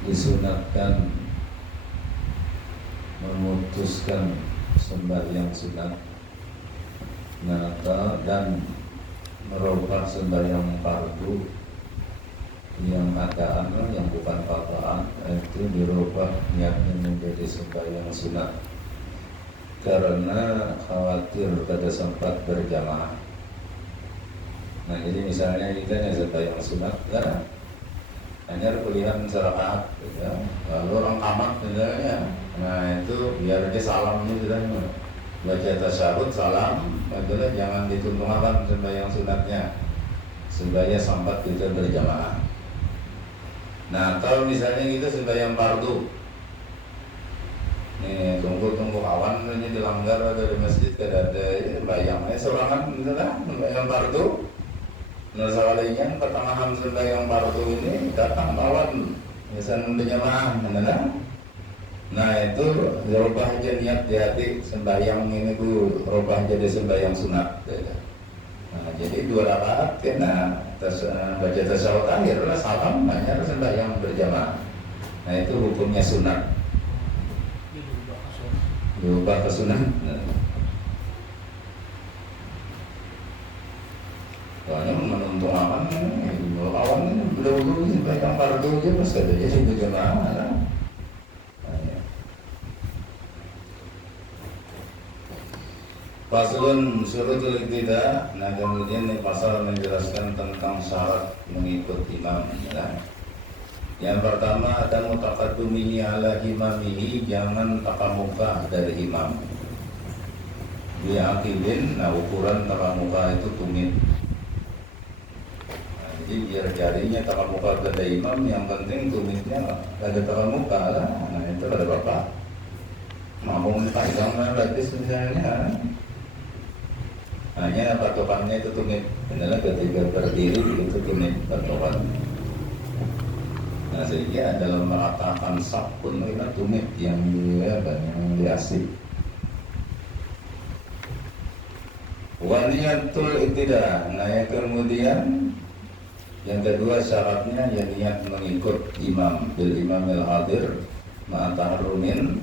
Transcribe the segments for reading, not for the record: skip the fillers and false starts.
Disunatkan memutuskan sembahyang sunat Natal dan merubah sembahyang fardu yang adaan yang bukan fataan itu dirubah niatnya menjadi sembahyang sunat karena khawatir pada sempat berjamaah. Nah jadi misalnya kita sembahyang sunat kan hanya pilihan serakaat gitu. Lalu orang tamat misalnya, nah itu biar dia salam gitu kan, baca tasyahud salam, itulah jangan dituntungan sembahyang sunatnya supaya sempat kita berjamaah. Nah kalau misalnya kita sembahyang fardu, nih tunggu kawan ini dilanggar dari masjid kada ada sembahyangnya sorangan gitu kan, sembahyang fardu. Nah soalnya pertengahan sembahyang fardu ini datang kawan misalnya berjamaah, nah itu rubah aja niat di hati sembahyang ini tuh rubah jadi sembahyang sunat. Nah jadi 2 rakaat kena baca tasyahud akhir lah salam hanya sembahyang berjamaah. Nah itu hukumnya sunat. Diubah ke sunat. Soalnya menuntut aman, kawan dulu sembahyang fardu aja pas ada jadi berjamaah. Paslon syurutul iqtidah. Nah kemudian pasal menjelaskan tentang syarat mengikut imam. Yang pertama ada mutaqaddumihi ala imamihi, jangan takamuka dari imam. Bi'aqibin, nah ukuran takamuka itu tumit. Jadi biar jarinya takamuka pada imam, yang penting tumitnya ada takamuka lah. Nah itu ada bapak mampu pegang batis misalnya, hanya patokannya itu tumit. Inilah ketika berdiri itu tumit patokan. Nah sehingga dalam meratakan saf pun kita tumit yang diasih. Waniyatul iqtidah. Nah yang kemudian yang kedua syaratnya ya niat mengikut imam bil imamil hadir ma'ataharumin,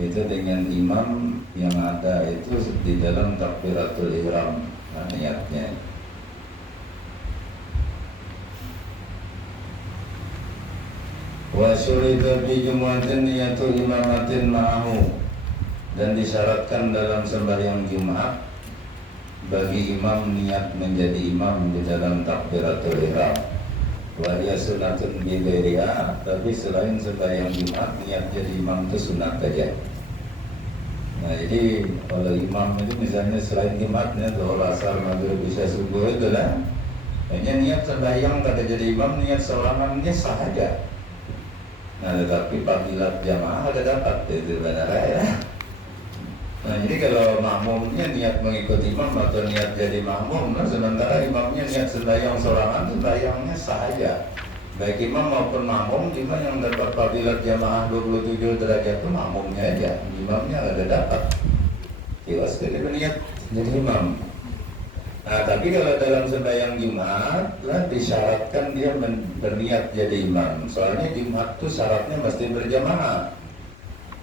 itu dengan imam yang ada itu di dalam takbiratul ihram. Nah niatnya wa syurida bi jumu'atin niyatul imamatin ma'ahu, dan disyaratkan dalam sembahyang Jumat bagi imam niat menjadi imam di dalam takbiratul ihram. Wa hiya sunnatun bi ghairiha, tapi selain sembahyang Jumat niat jadi imam itu sunat saja. Nah jadi kalau imam itu misalnya selain Jumatnya zuhur asar maghrib isya subuh itu lah, hanya niat sembahyang kada jadi imam, niat sorangannya sah saja. Nah tetapi fadilat jamaah ada dapat itu benar ya. Nah jadi kalau makmumnya niat mengikuti imam atau niat jadi makmum, nah, sementara imamnya niat sembahyang sorangan, sembahyangnya sah saja. Baik imam maupun makmum, cuma yang dapat fadilat jamaah 27 derajat itu makmumnya aja, imamnya ada dapat. Jelas jadi niat jadi imam. Nah tapi kalau dalam sembahyang Jumat lah disyaratkan dia berniat jadi imam. Soalnya Jumat itu syaratnya mesti berjamaah.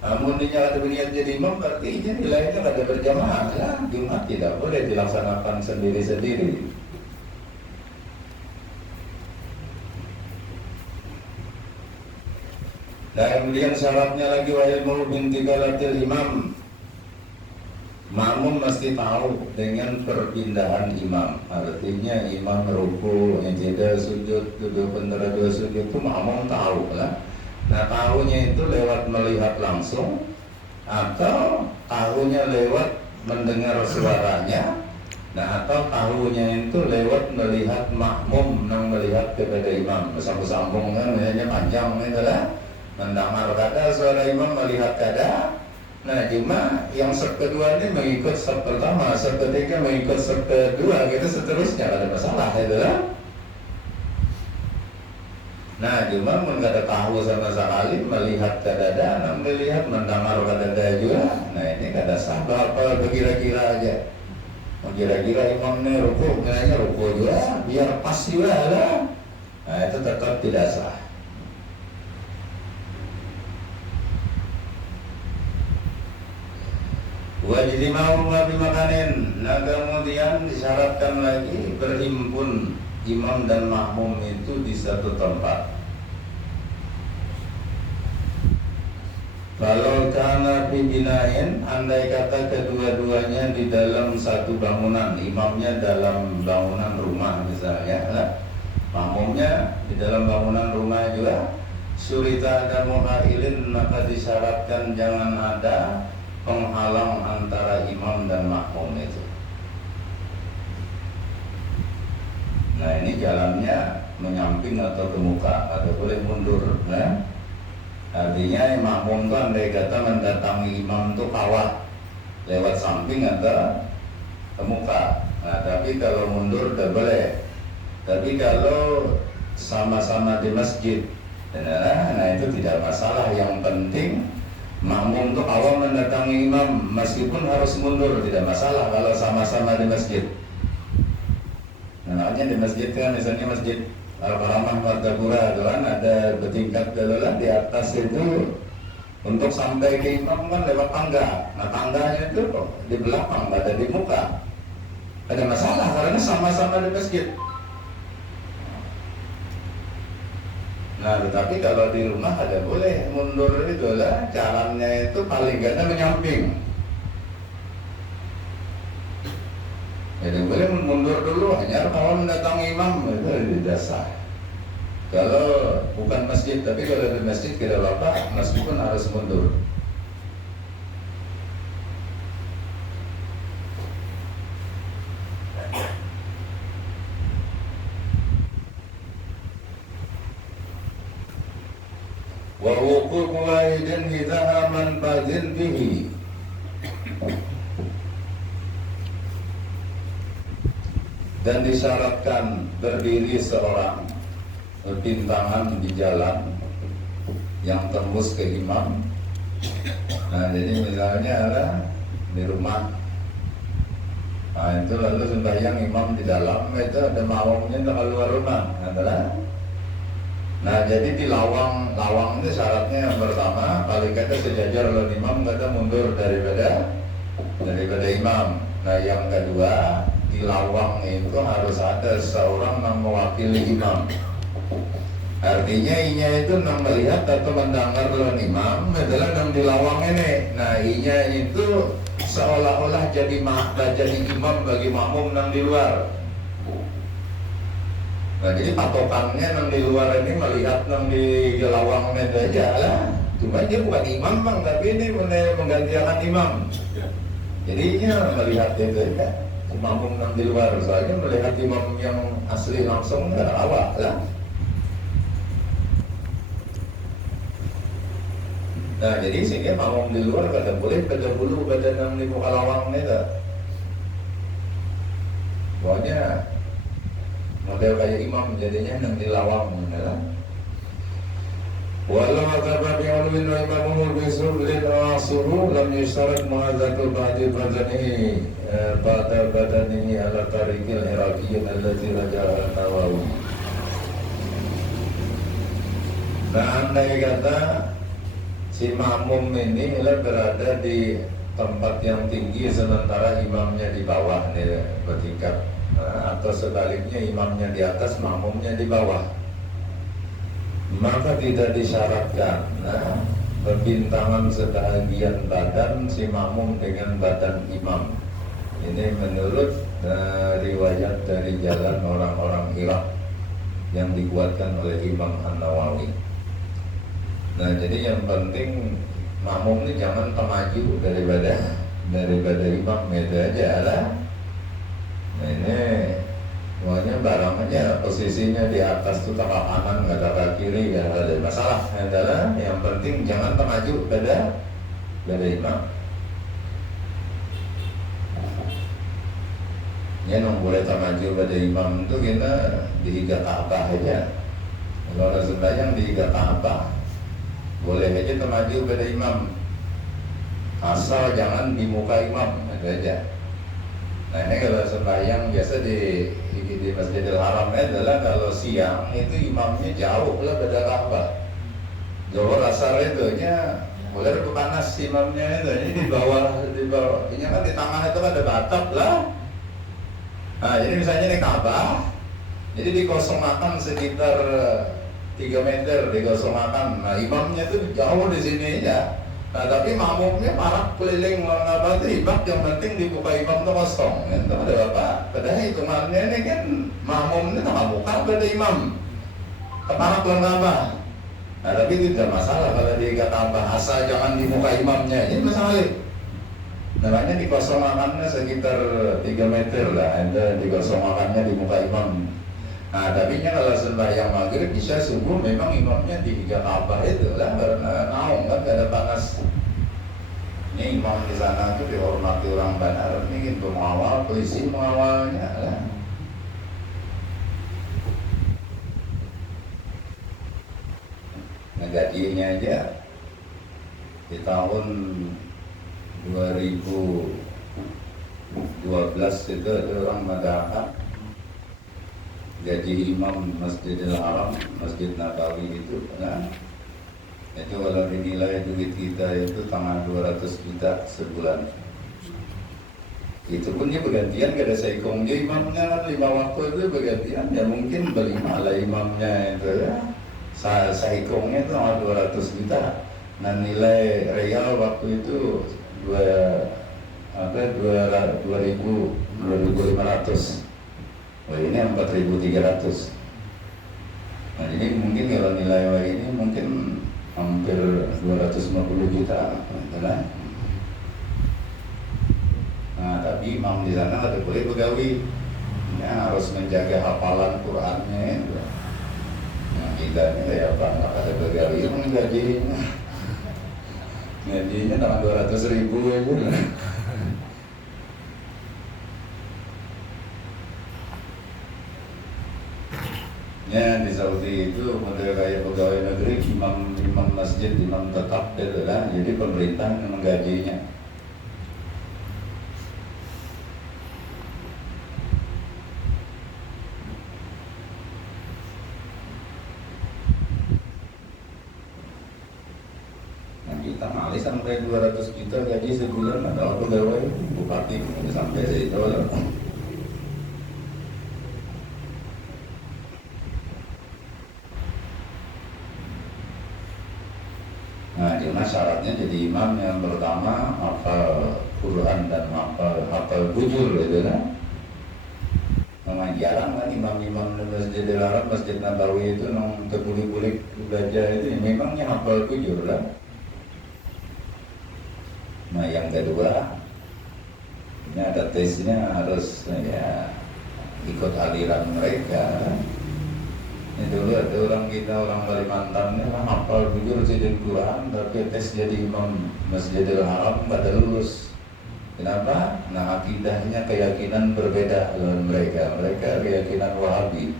Namun dia ada berniat jadi imam berarti nilainya ada berjamaah lah. Jumat tidak boleh dilaksanakan sendiri-sendiri. Dan kemudian syaratnya lagi wa ilmu binti galatil imam. Makmum mesti tahu dengan perpindahan imam. Artinya imam ruku, ijtidah, sujud, duduk pendera dua sujud itu makmum tahu lah. Nah tahunya itu lewat melihat langsung atau tahunya lewat mendengar suaranya, nah atau tahunya itu lewat melihat makmum yang melihat kepada imam, sambung kan misalnya panjang itu lah, mendengar kada suara imam melihat kada. Nah cuma yang step kedua ini mengikut step pertama, step ketiga mengikut step kedua, gitu seterusnya, ada masalah itu lah. Nah cuma pun kada tahu sama sekali, melihat kada ada, nah melihat mendengar kada ada juga. Nah ini kada sah, apa kira-kira aja. Kira-kira imamnya ruku, nilainya ruku juga, biar pas juga lah. Nah itu tetap tidak sah. Wajib mau makanin. Nah kemudian disyaratkan lagi berhimpun imam dan makmum itu di satu tempat. Kalau karena pimpinan, andai kata kedua-duanya di dalam satu bangunan, imamnya dalam bangunan rumah misalnya, nah, makmumnya di dalam bangunan rumah juga, surita dan muhailin, maka disyaratkan jangan ada penghalang antara imam dan makmum itu. Nah ini jalannya menyamping atau ke muka atau boleh mundur, nah. Artinya makmum itu andai kata mendatangi imam itu kawat lewat samping atau ke muka. Nah tapi kalau mundur tidak boleh. Tapi kalau sama-sama di masjid, nah itu tidak masalah. Yang penting makmum itu awal mendatangi imam, meskipun harus mundur tidak masalah kalau sama-sama di masjid. Nah di masjid kan misalnya masjid Al-Karamah Martapura itu kan ada bertingkat duluan, di atas itu untuk sampai ke imam kan lewat tangga. Nah tangganya itu di belakang, ada di muka. Ada masalah karena sama-sama di masjid. Nah tetapi kalau di rumah ada boleh mundur itu lah, jalannya itu paling gak ada menyamping. Jadi boleh mundur dulu, hanya kalau mendatangi imam itu tidak sah. Kalau bukan masjid, tapi kalau di masjid tidak apa-apa, meskipun harus mundur. Wa wuqufu wahidin idza aman badin bihi. Dan disyaratkan berdiri seorang berbintangan di jalan yang tembus ke imam. Nah jadi misalnya ada di rumah, nah itu lalu sembahyang imam di dalam, itu ada makmumnya untuk keluar rumah, adalah. Nah jadi di lawang itu syaratnya yang pertama paling kata sejajar lawan imam, kata mundur daripada imam. Nah yang kedua, di lawang itu harus ada seorang yang mewakili imam. Artinya inya itu yang melihat atau mendengar lawan imam adalah yang di lawang ini. Nah inya itu seolah-olah jadi imam bagi makmum yang di luar. Nah jadi patokannya yang di luar ini melihat yang di lawang itu aja lah. Cuma dia bukan imam bang, tapi ini menggantikan imam. Jadinya melihat itu ya, makmum yang di luar, soalnya melihat imam yang asli langsung nggak awak lah. Nah jadi sehingga makmum di luar kada boleh kada bulu kada nang di muka lawang itu. Pokoknya model kayak imam jadinya nang di lawang lah. Walau kata bi'alwin wa imamumul bisulin wa'asuhu lam yusyarat mu'adzatul ba'di badanihi pada badanihi ala tarikil iraqiyyin allati raja'a Nawawi. Nah andai kata si makmum ini berada di tempat yang tinggi sementara imamnya di bawah nih bertingkat, nah, atau sebaliknya imamnya di atas makmumnya di bawah, maka tidak disyaratkan perbintangan sebagian badan si makmum dengan badan imam. Ini menurut riwayat dari jalan orang-orang Irak yang dikuatkan oleh Imam An-Nawawi. Nah jadi yang penting makmum ini jangan temaju daripada imam itu aja lah. Ini semuanya barang aja posisinya di atas tuh tapak kanan nggak tapak kiri nggak ada masalah. Adalah yang penting jangan temaju pada imam. Ya, yang boleh temaju pada imam itu kita diikat Ka'bah aja. Kalau orang sembahyang diikat Ka'bah, boleh aja temaju pada imam, asal jangan di muka imam, itu aja. Nah ini kalau sembahyang biasa di Masjidil Haram adalah kalau siang itu imamnya jauh lah pada Ka'bah. Zuhur asar itu nya boleh panas imamnya itu, ini di bawah, ini kan di tangan itu ada batap lah. Nah, jadi misalnya di Ka'bah, jadi dikosongkan sekitar 3 meter dikosongkan. Nah, imamnya tuh jauh di sini ya. Nah, tapi makmumnya parah keliling apa tuh imam, yang penting dibuka imam tuh kosong. Itu ada apa? Padahal hitungannya ini kan makmumnya tak buka pada imam. Kepala keluar apa? Nah, tapi itu tidak masalah kalau dikata bahasa jangan dibuka imamnya. Ini masalah. Namanya dikosongkannya sekitar 3 meter lah, ada dikosongkannya di muka imam. Nah, tapi kalau sembahyang maghrib bisa subuh memang imamnya di Ka'bah itu lah, karena naung kan gak ada panas. Ini imam di sana tuh dihormati orang benar, ini pengawal, polisi mengawalnya lah. Nah, gajinya aja di tahun 2012 itu ada orang mengatakan gaji imam Masjidil Haram, Masjid Nabawi itu, nah, itu kalau dinilai duit kita itu tangan 200 juta sebulan. Itu pun dia bergantian, gak ada saikong dia imamnya 5 waktu itu bergantian, ya mungkin berlima lah imamnya itu ya. Saikongnya itu tangan 200 juta. Nah nilai real waktu itu 2.500. Wah ini 4.300. Nah ini mungkin kalau nilai ini mungkin hampir 250 juta, benar? Nah tapi imam di sana ada boleh begawi, ya, harus menjaga hafalan Qurannya. Nah kita ini kayak apa? Nggak ada begawi, emang gajinya tangan 200.000 aja. Ya di Saudi itu model kayak pegawai negeri, imam masjid, imam tetap itu lah. Jadi pemerintah yang menggajinya. Kita ngalih sampai 200 juta gaji sebulan, ada pegawai bupati sampai segitu loh. Nah, cuma syaratnya jadi imam yang pertama hafal Quran dan hafal bujur gitu kan. Memang jarang kan imam-imam di Masjidil Haram, Masjid Nabawi itu nong terbulik-bulik belajar itu memangnya hafal bujur lah. Nah yang kedua, ini ada tesnya, harus ya ikut aliran mereka. Ini dulu ada orang kita, orang Kalimantan ini lah hafal bujur sidin Quran, tapi tes jadi imam Masjidil Haram nggak ada lulus. Kenapa? Nah akidahnya keyakinan berbeda dengan mereka. Mereka keyakinan Wahabi,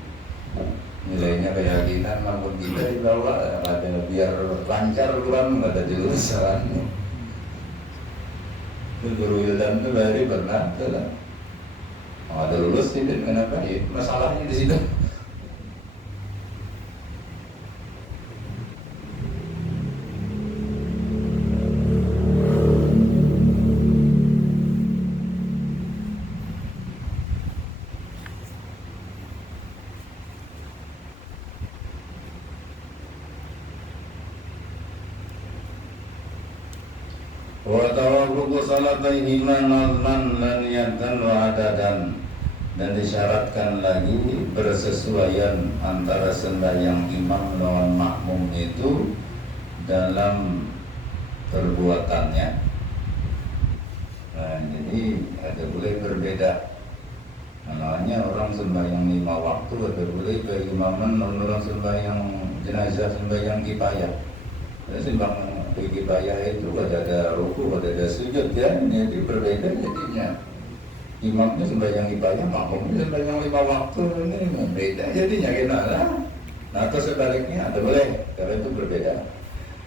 nilainya keyakinan, namun kita di bawah ada biar lancar Quran nggak ada jurusan. Guru Wildan itu dari pernah lah. Ada lulus tidak, kenapa? Ya, masalahnya di situ. Wa tawarruku salataihima nazman lan yatan wa adadan. Dan disyaratkan lagi bersesuaian antara sembahyang imam lawan makmum itu dalam perbuatannya. Nah, jadi ada boleh berbeda. Namanya orang sembahyang 5 waktu, ada boleh keimaman orang sembahyang jenazah, sembahyang kifayah. Sembahyang kifayah itu ada ruku, ada sujud ya, jadi berbeda jadinya. Imamnya sembahyang kifayah, makmumnya sembahyang 5 waktu, ini beda jadinya kenapa? Nah, atau sebaliknya ada boleh, karena itu berbeda.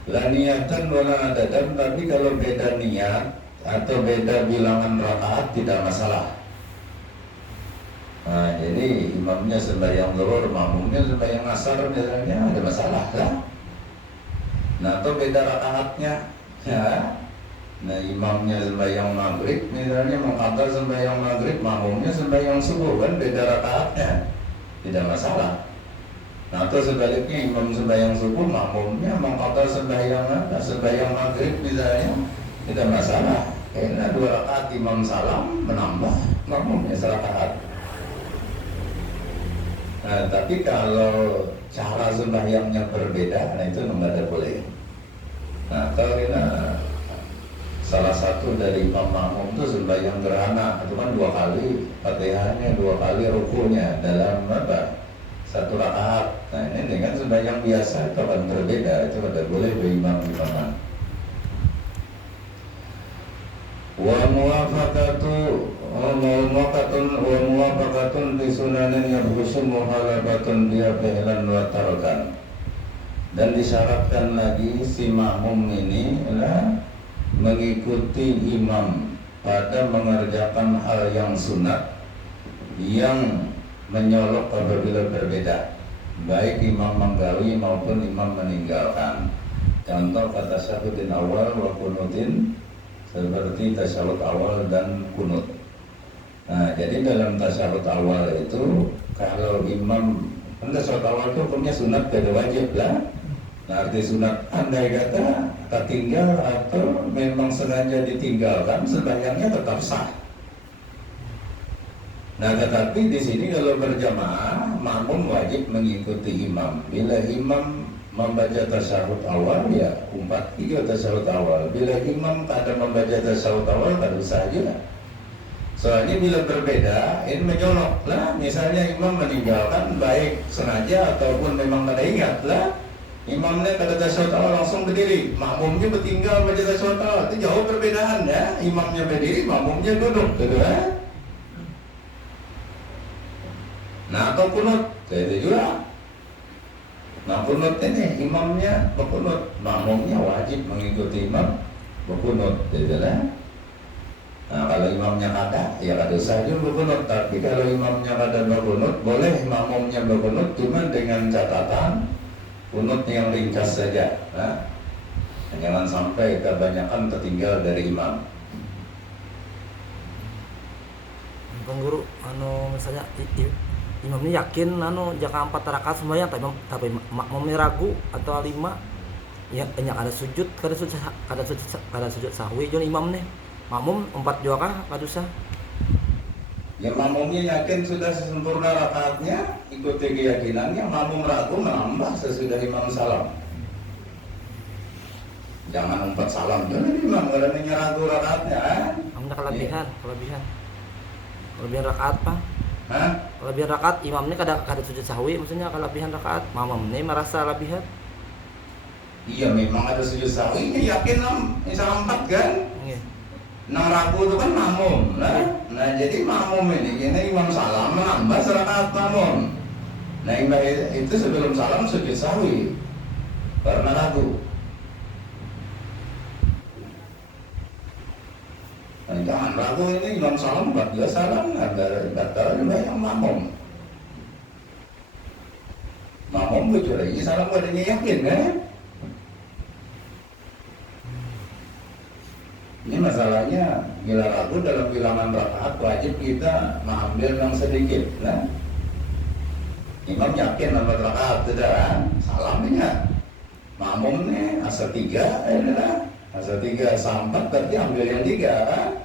La niatan wala adadan, tapi kalau beda niat atau beda bilangan rakaat tidak masalah. Nah, jadi imamnya sembahyang zuhur, makmumnya sembahyang asar, misalnya ada masalah lah. Nah, atau beda rakaatnya, ya. Nah, imamnya sembahyang maghrib, misalnya mengqadha sembahyang maghrib, makmumnya sembahyang subuh, kan beda rakaatnya, tidak masalah. Nah, atau sebaliknya imam sembahyang subuh, makmumnya mengqadha sembahyang maghrib, misalnya tidak masalah. Karena 2 rakaat imam salam menambah, makmumnya serakaat. Nah, tapi kalau cara sembahyangnya berbeda, nah itu nggak ada boleh. Nah, kalau kita salah satu dari imam makmum itu sembahyang gerhana, itu kan 2 kali Fatihahnya, 2 kali rukunya dalam apa? 1 rakaat. Nah, ini dengan sembahyang biasa itu akan berbeda, itu ada boleh bagi imam-imaman. Wa muwafaqatun li sunanin yabhusu muhalabatun dia fi'lan wa tarkan. Dan disyaratkan lagi si makmum ini adalah mengikuti imam pada mengerjakan hal yang sunat yang menyolok apabila berbeda, baik imam menggawi maupun imam meninggalkan. Contoh kata tasyahudin awal wa kunutin, seperti tasyahud awal dan kunut. Nah, jadi dalam tasyahud awal itu kalau imam, tasyahud awal itu hukumnya sunat, tidak wajib lah. Nah, arti sunat andai kata tertinggal atau memang sengaja ditinggalkan, sembahyangnya tetap sah. Nah, tetapi di sini kalau berjamaah, makmum wajib mengikuti imam. Bila imam membaca tasyahud awal, ya umpat 3 tasyahud awal. Bila imam tak ada membaca tasyahud awal, baru saja. Soalnya bila berbeda, ini menyolok lah. Misalnya imam meninggalkan, baik sengaja ataupun memang tidak ingat lah. Imamnya pada tasyahud awal langsung berdiri, makmumnya bertinggal baca tasyahud awal. Itu jauh perbedaan ya. Imamnya berdiri, makmumnya duduk, gitu kan? Nah, atau kunut, itu juga. Nah, kunut ini imamnya berkunut, makmumnya wajib mengikuti imam berkunut, gitu kan? Nah, kalau imamnya kada, ya kada usah juga berkunut. Tapi kalau imamnya kada berkunut, boleh makmumnya berkunut, cuma dengan catatan kunut yang ringkas saja. Nah, jangan sampai kebanyakan tertinggal dari imam. Bang Guru, misalnya imamnya yakin jaka 4 rakaat sembahyang, tapi makmumnya ragu atau 5, ya ada sujud, kada sujud sahwi jon imam nih. Makmum 4 juga kah kada usah? Ya, makmumnya yakin sudah sempurna rakaatnya, ikuti keyakinannya. Makmum ragu menambah sesudah imam salam. Jangan 4 salam jangan imam karena ragu rakaatnya. Ada kelebihan rakaat Pak. Hah? Kelebihan rakaat imamnya kada sujud sahwi, maksudnya kelebihan rakaat. Makmumnya merasa lebihan. Iya, memang ada sujud sahwi, yakin misal 4 kan? Iya. Nah, ragu itu kan makmum. Nah, jadi makmum ini imam salam menambah serakaat makmum. Nah, itu sebelum salam sujud sahwi karena ragu. Nah, jangan ragu, ini imam salam 14 salam ada batal yang makmum. Makmum kecuali salam padanya yakin kan? Ini masalahnya bila ragu dalam bilangan rakaat wajib kita mengambil yang sedikit. Nah, imam yakin nomor rakaat tidak kan? Salamnya makmum nih asal 3 asal 3 sampai berarti ambil yang 3 kan?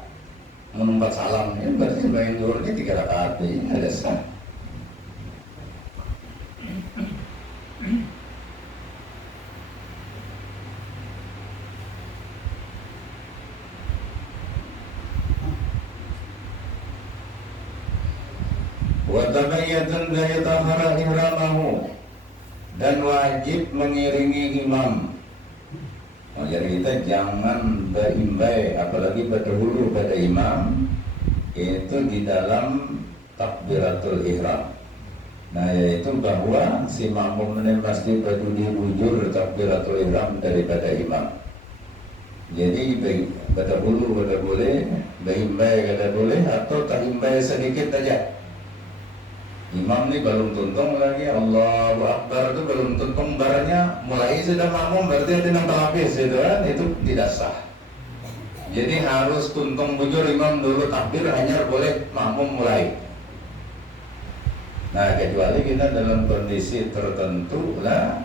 Menumpat salamnya berarti sembahyang zuhurnya 3 rakaat ini ada sah. Wa tabayyatun la yatahara ihramahu, dan wajib mengiringi imam. Jadi kita jangan berimbai, apalagi berdahulu pada imam, itu di dalam takbiratul ihram. Nah, yaitu bahwa si makmum ini pasti berdiri bujur takbiratul ihram daripada imam. Jadi berdahulu kada boleh, berimbai kada boleh, atau tak imbai sedikit saja. Imam ini belum tuntung lagi, Allahu Akbar itu belum tuntung baranya, mulai sudah makmum berarti ada yang habis itu kan, itu tidak sah. Jadi harus tuntung bujur imam dulu takbir, hanya boleh makmum mulai. Nah, kecuali kita dalam kondisi tertentu lah,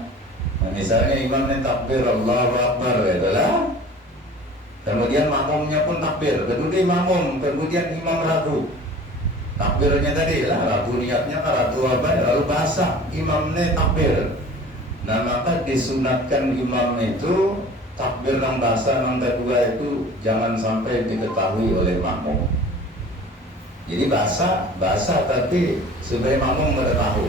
nah, misalnya imam ini takbir Allahu Akbar itu lah, kemudian makmumnya pun takbir, kemudian imam ragu. Takbirnya tadi lah, ragu niatnya ragu apa, lalu basah imamnya takbir. Nah, maka disunatkan imam itu takbir yang basah yang kedua itu jangan sampai diketahui oleh makmum. Jadi basah tapi supaya makmum tidak tahu.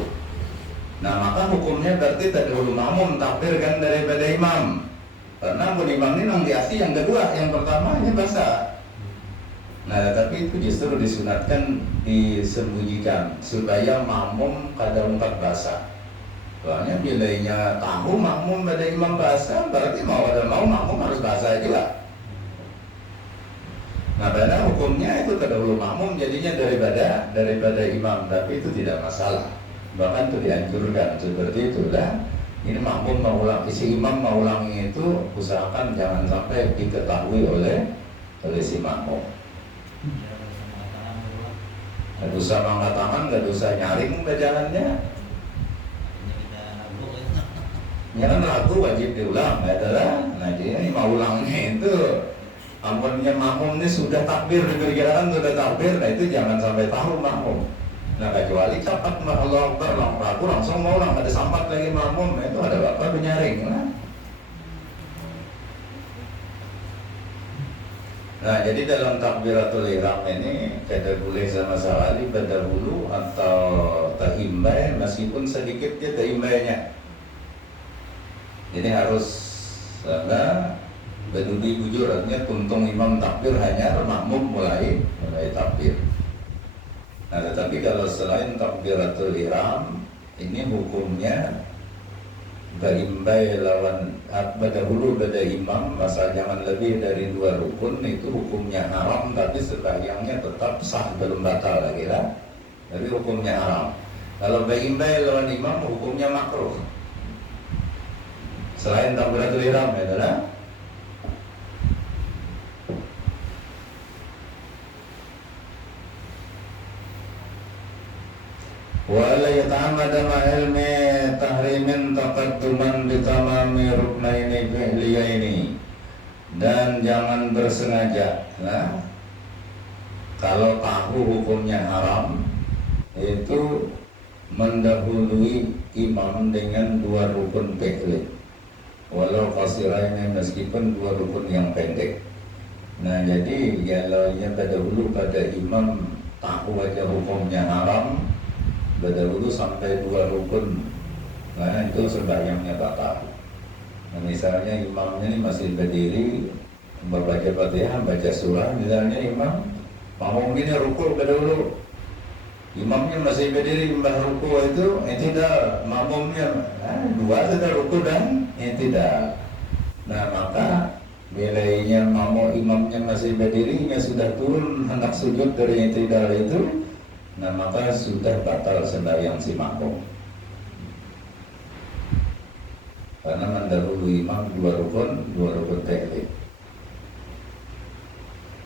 Nah, maka hukumnya berarti terdahulu makmum takbir kan daripada imam. Karena imam ini yang diasi yang kedua, yang pertama ini basah. Nah, tapi itu justru disunatkan disembunyikan supaya makmum kada ungkap basah. Soalnya bilanya tahu makmum pada imam basah, berarti mau ada mau makmum harus basah juga. Nah, pada hukumnya itu terdahulu makmum jadinya daripada imam, tapi itu tidak masalah. Bahkan itu dianjurkan seperti itulah. Ini makmum mau ulang, si imam mau ulangi itu usahakan jangan sampai diketahui oleh si makmum. Gak usah angkat tangan, gak usah nyaring bacaannya. Ya kan ragu wajib diulang, adalah. Nah, jadi mau ulangnya itu, ampunnya makmum ini sudah takbir, diperkirakan sudah takbir, nah itu jangan sampai tahu makmum. Nah, kecuali cepat Allah Akbar, ragu langsung mau ulang, ada sampat lagi makmum, nah, itu ada apa penyaring. Nah, jadi dalam takbiratul ihram ini kada boleh sama sekali berdahulu atau tahimbai, meskipun sedikit dia tahimbainya. Jadi harus berdiri bujur, artinya tuntung imam takbir hanya makmum mulai takbir. Nah, tetapi kalau selain takbiratul ihram ini hukumnya berimbai lawan berdahulu pada imam, masa jangan lebih dari 2 rukun, itu hukumnya haram, tapi sembahyangnya tetap sah, belum batal lagi lah. Tapi hukumnya haram. Kalau berimbai lawan imam hukumnya makruh. Selain takbiratul ihram adalah wala yata'ammada ma'ilmi tahrimin taqadduman bitamami ruknaini fi'liyaini, dan jangan bersengaja. Nah, kalau tahu hukumnya haram itu mendahului imam dengan 2 rukun fi'li, walau qasiraini, meskipun 2 rukun yang pendek. Nah, jadi kalau terdahulu pada imam tahu aja hukumnya haram, berdahulu sampai 2 rukun, nah itu sembahyangnya batal. Nah, misalnya imamnya ini masih berdiri membaca Fatihah, baca surah, misalnya imam mau gini rukuk berdahulu, imamnya masih berdiri membah rukuk itu, tidak, makmumnya 2 sudah rukuk dan tidak. Nah, maka bilainya imamnya masih berdirinya sudah turun hendak sujud dari tidak itu, nah maka sudah batal sembahyang si makmum, karena mendahului imam 2 rukun fi'li.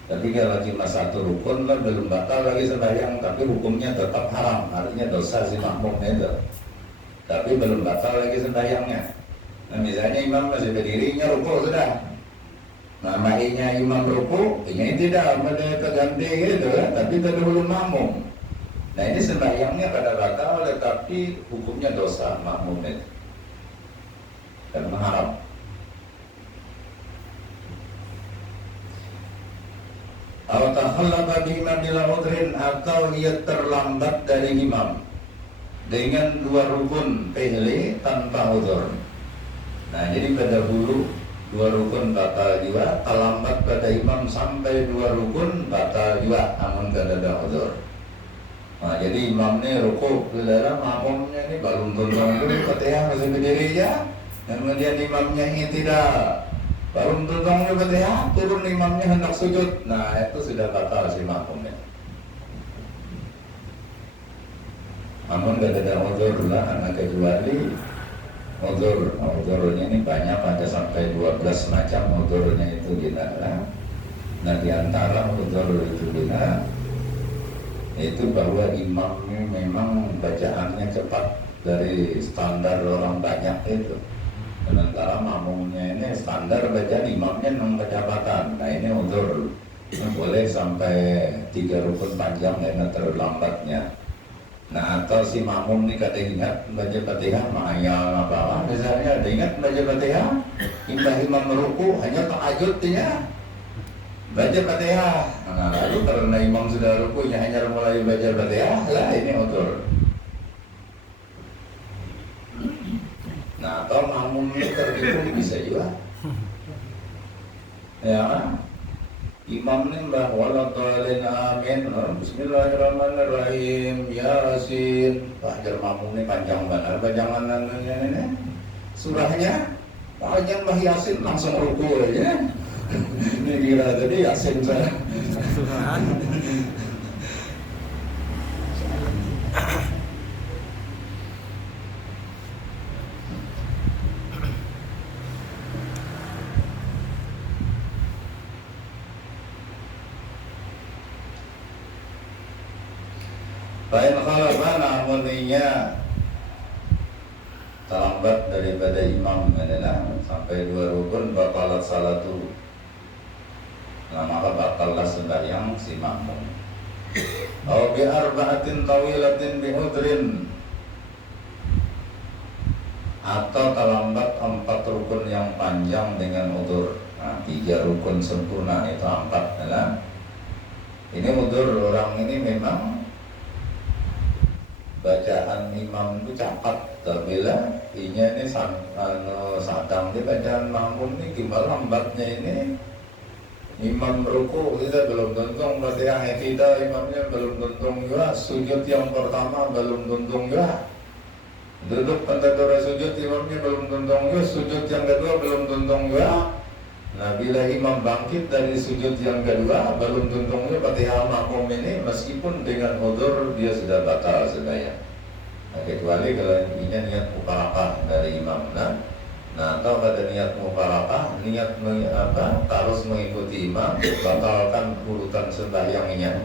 Tapi kalau cuma 1 rukun lah belum batal lagi sembahyang, tapi hukumnya tetap haram, artinya dosa si makmum itu, tapi belum batal lagi sembahyangnya. Nah, misalnya imam masih berdirinya rukuk sudah, nah mainnya imam rukuk, ini tidak pada terganti gitu lah, tapi terdahulu makmum. Nah, ini sembahyangnya pada batal, tetapi hukumnya dosa makmum itu karena haram. Atau takhallafa bihima bila udrin, atau ia terlambat dari imam dengan dua rukun fi'li tanpa udzur. Nah, jadi pada hulu dua rukun batal juga, terlambat pada imam sampai dua rukun batal juga, namun kada ada udzur. Nah, jadi imamnya ruku, saudara makmumnya ini belum tuntung dulu Fatihah masih berdiri aja. Kemudian imamnya ini tidak belum tuntung dulu Fatihah, turun imamnya hendak sujud. Nah, itu sudah batal si makmumnya. Namun tidak ada udzur lah, anak kecuali udzurnya ini banyak, ada sampai 12 macam udzurnya itu gila. Nah, di antara udzur itu gila itu bahwa imamnya memang bacaannya cepat dari standar orang banyak itu. Sementara makmumnya ini standar bacaan imamnya 6 kecepatan. Nah, ini udzur. Boleh sampai 3 rukun panjang karena terlambatnya. Nah, atau si makmum ini kata ingat baca Fatihah ma'ayal apa misalnya ada ingat baca Fatihah imam meruku hanya tahajud dia baca Fatihah. Nah, lalu karena imam sudah rukunya hanya mulai baca Fatihah lah, ini udzur. Nah, atau makmum ini tertipu bisa juga. Ya, imam ini mbah waladhalin amin, bismillahirrahmanirrahim, yasin. Wah, jar makmum ini panjang banget bacangan ini. Surahnya panjang, mbah yasin langsung ruku aja. Ini kira tadi yasin saya. Baik, khalafa namun inya terlambat daripada imam adalah sampai 2 rukun batalat salatu. Nah, maka batallah sembahyang si makmum. Aw bi arba'atin tawilatin bi udrin, atau terlambat 4 rukun yang panjang dengan udzur. Nah, 3 rukun sempurna itu 4 adalah ini udzur. Orang ini memang bacaan imam itu cepat, terbilang ini sadang di bacaan makmum ini gimana lambatnya ini. Imam ruku kita belum tuntung Fatihah kita, imamnya belum tuntung juga, sujud yang pertama belum tuntung juga, duduk pentadura sujud imamnya belum tuntung juga, sujud yang kedua belum tuntung juga. Nah, bila imam bangkit dari sujud yang kedua belum tuntung juga Fatihah makmum ini, meskipun dengan udzur dia sudah batal sebenarnya. Nah, kecuali kalau ini niat mufarakah dari imam. Nah, atau pada niat mufarakah, niat harus mengikuti imam, batalkan urutan sembahyangnya.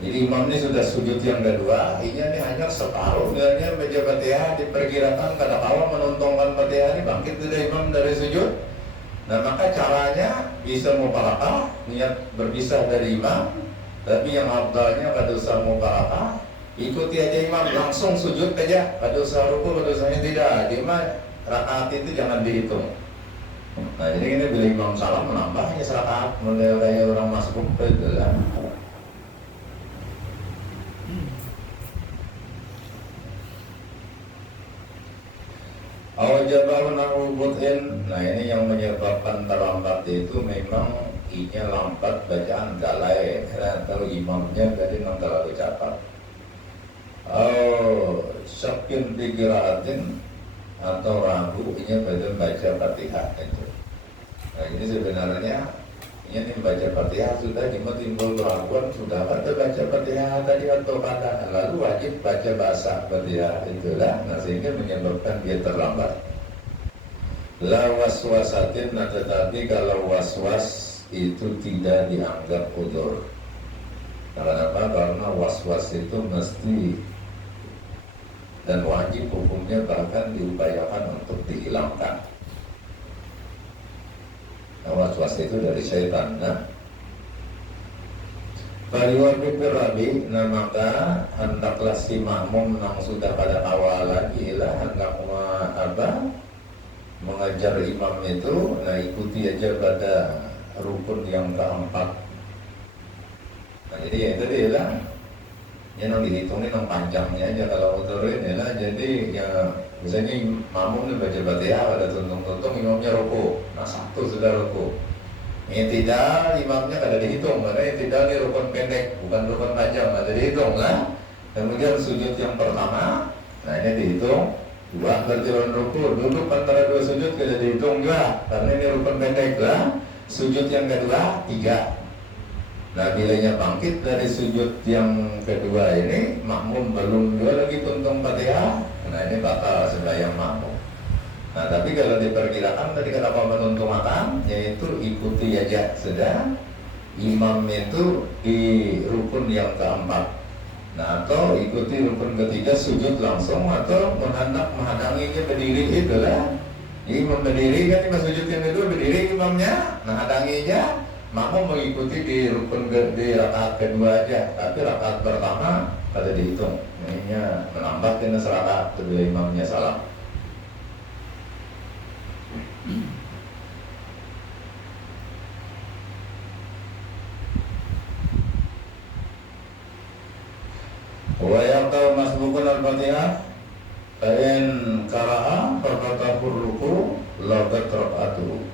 Jadi imam ini sudah sujud yang kedua, ini hanya separuh dengannya baca Fatihah, diperkirakan kada kawa menuntungkan Fatihah ini bangkit dari imam dari sujud. Nah, maka caranya bisa mufarakah, niat berpisah dari imam, tapi yang afdalnya kada usah mufarakah, ikuti aja imam langsung sujud aja, kada usah ruku, kada usahnya tidak. Cuma rakaat itu jangan dihitung. Nah, jadi ini bila imam salam menambahnya serakaat, model kayak orang masuk itu lah. Awajabahu narubutin. Nah, ini yang menyebabkan terlambat itu memang inya lambat bacaan galai. Kalau imamnya jadi non terlalu cepat. Syakin pikiratin, atau ragu ini baca Fatihah itu. Nah, ini sebenarnya ini baca Fatihah sudah timbul keraguan, sudah pada baca Fatihah tadi atau pada, lalu wajib baca bahasa Fatihah itulah. Nah, sehingga menyebabkan dia terlambat. La waswasatin, nah tetapi kalau waswas itu tidak dianggap udzur. Karena apa? Karena waswas itu mesti dan wajib hukumnya bahkan diupayakan untuk dihilangkan. Nah, waswas itu dari syaitan. Nah, Bariwabib Rabi, nah maka hendaklah si makmum yang sudah pada awal lagi lah hendak mengajar imam itu. Nah, ikuti aja pada rukun yang keempat Nah, jadi ya itu dia lah. Ya no dihitungin no panjangnya aja kalau uturin ya lah. Jadi ya misalnya makmum nih baca Fatihah ada tuntung-tuntung imamnya ruku. Nah satu sudah ruku. Yang tidak imamnya kada dihitung karena yang tidak ini rukun pendek bukan rukun panjang ada dihitung lah. Kemudian sujud yang pertama, nah ini dihitung. Dua berarti orang ruku, duduk antara dua sujud kada dihitung juga karena ini rukun pendek lah. Sujud yang kedua tiga. Nah bilanya bangkit dari sujud yang kedua ini makmum belum juga lagi tuntung Fatihah, nah ini batal sembahyang makmum. Nah tapi kalau diperkirakan tadi kenapa menuntungakan, yaitu ikuti aja sudah imam itu di rukun yang keempat. Nah atau ikuti rukun ketiga sujud langsung atau menghadanginya berdiri itulah. Imam berdiri kan imam sujud yang kedua berdiri imamnya, nah hadanginya. Makmum mengikuti di rukun di rakaat kedua aja, tapi rakaat pertama kada dihitung. Ininya menambah kena serakaat kedua imamnya salam. Wa yaqta masbukun al-Fatihah fa in qara'a fa fatahu ruku la batra'atuhu.